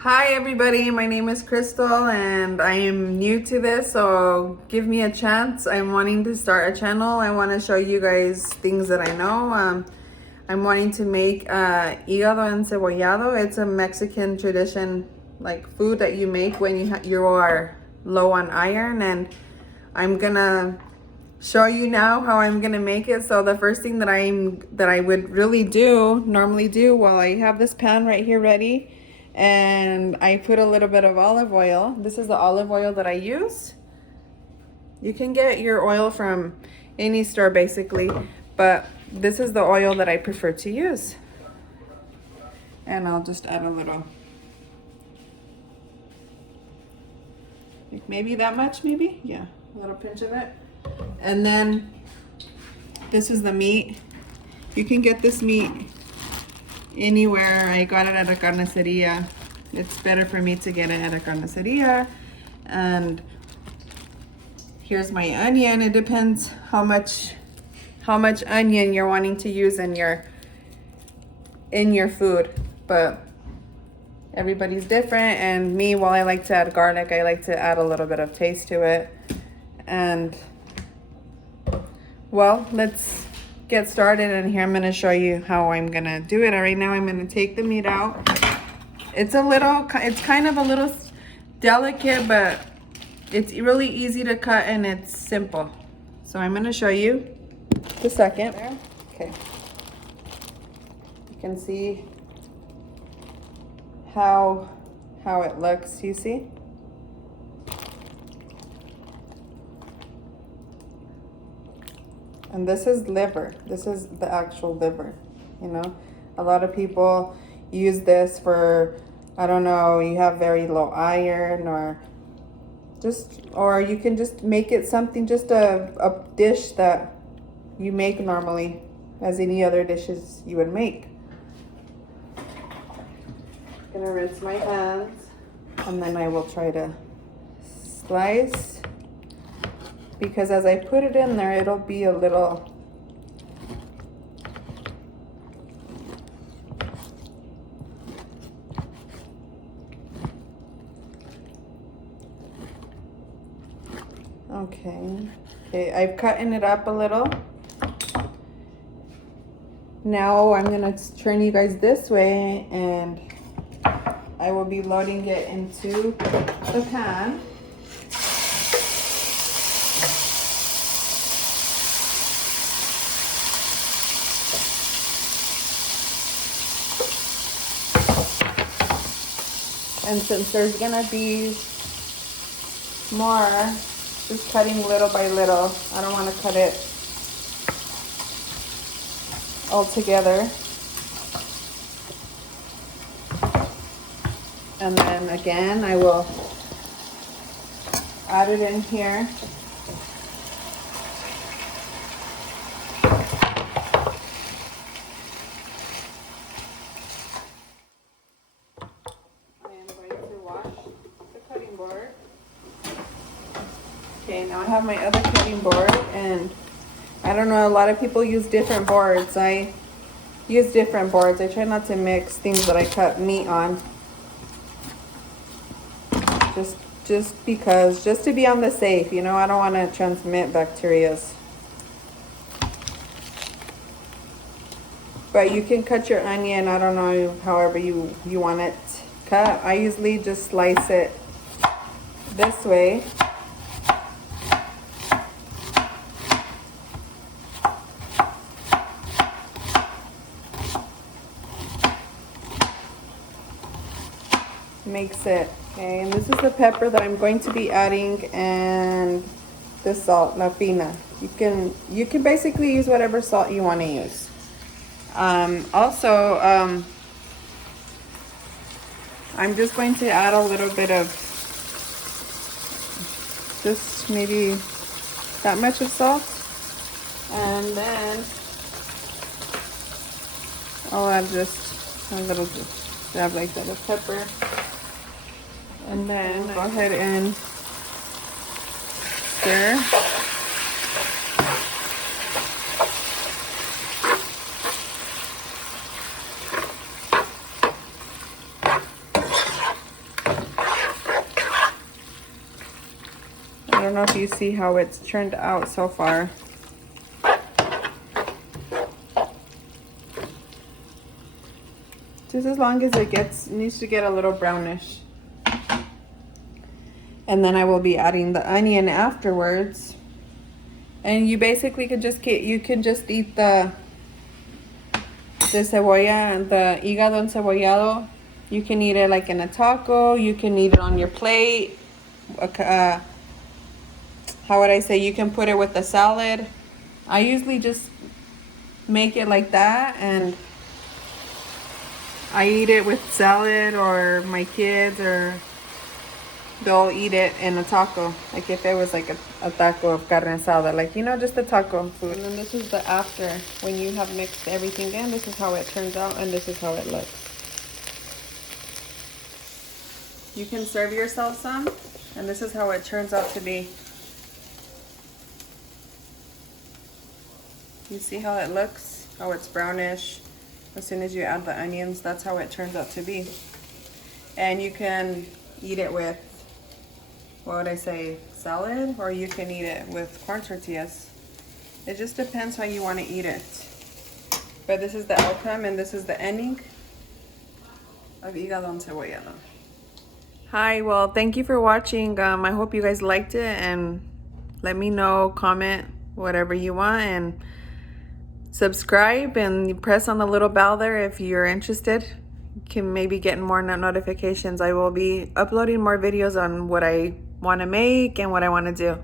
Hi everybody, my name is Crystal and I am new to this, so give me a chance. I'm wanting to start a channel. I want to show you guys things that I know. I'm wanting to make Hígado Encebollado. It's a Mexican tradition, like food that you make when you are low on iron, and I'm gonna show you now how I'm gonna make it. So the first thing that I would really normally do while I have this pan right here ready, and I put a little bit of olive oil. This is the olive oil that I use. You can get your oil from any store basically, but this is the oil that I prefer to use. And I'll just add a little, like maybe that much, maybe? Yeah, a little pinch of it. And then this is the meat. You can get this meat anywhere. I got it at a carniceria. It's better for me to get it at a carniceria. And here's my onion. It depends how much onion you're wanting to use in your food, but everybody's different. And me, while I like to add garlic, I like to add a little bit of taste to it. And well, let's get started. And here I'm going to show you how I'm going to do it. Right now I'm going to take the meat out. It's kind of a little delicate, but it's really easy to cut and it's simple. So I'm going to show you the second. Okay. You can see how it looks, you see? And this is liver. This is the actual liver, you know? A lot of people use this for, I don't know, you have very low iron, or you can just make it something, just a dish that you make normally as any other dishes you would make. I'm gonna rinse my hands and then I will try to slice, because as I put it in there, it'll be a little, okay, I've cutting it up a little. Now I'm gonna turn you guys this way and I will be loading it into the pan. And since there's gonna be more, just cutting little by little. I don't want to cut it all together. And then again, I will add it in here. Okay, now I have my other cutting board, and I don't know, a lot of people use different boards. I use different boards. I try not to mix things that I cut meat on. Just to be on the safe, you know, I don't want to transmit bacteria. But you can cut your onion, I don't know, however you want it cut. I usually just slice it this way. Makes it okay. And this is the pepper that I'm going to be adding, and the salt, la fina. You can basically use whatever salt you want to use. Also, I'm just going to add a little bit of, just maybe that much of salt, and then I'll add just a little dab like that of pepper. And then go ahead and stir. you see how it's turned out so far. Just as long as it needs to get a little brownish. And then I will be adding the onion afterwards. And you basically could just eat the cebolla and the hígado encebollado. You can eat it like in a taco. You can eat it on your plate. How would I say? You can put it with the salad. I usually just make it like that, and I eat it with salad, or my kids, or they'll eat it in a taco. Like if it was like a taco of carne asada, like, you know, just a taco food. And then this is the after. When you have mixed everything in, this is how it turns out, and this is how it looks. You can serve yourself some, and this is how it turns out to be. You see how it looks? How it's brownish. As soon as you add the onions, that's how it turns out to be. And you can eat it with, what would I say, salad, or you can eat it with corn tortillas. It just depends how you want to eat it. But this is the outcome, and this is the ending of Hígado Encebollado. Hi, well, thank you for watching. I hope you guys liked it, and let me know, comment, whatever you want, and subscribe and press on the little bell there if you're interested. You can maybe get more notifications. I will be uploading more videos on what I want to make and what I want to do.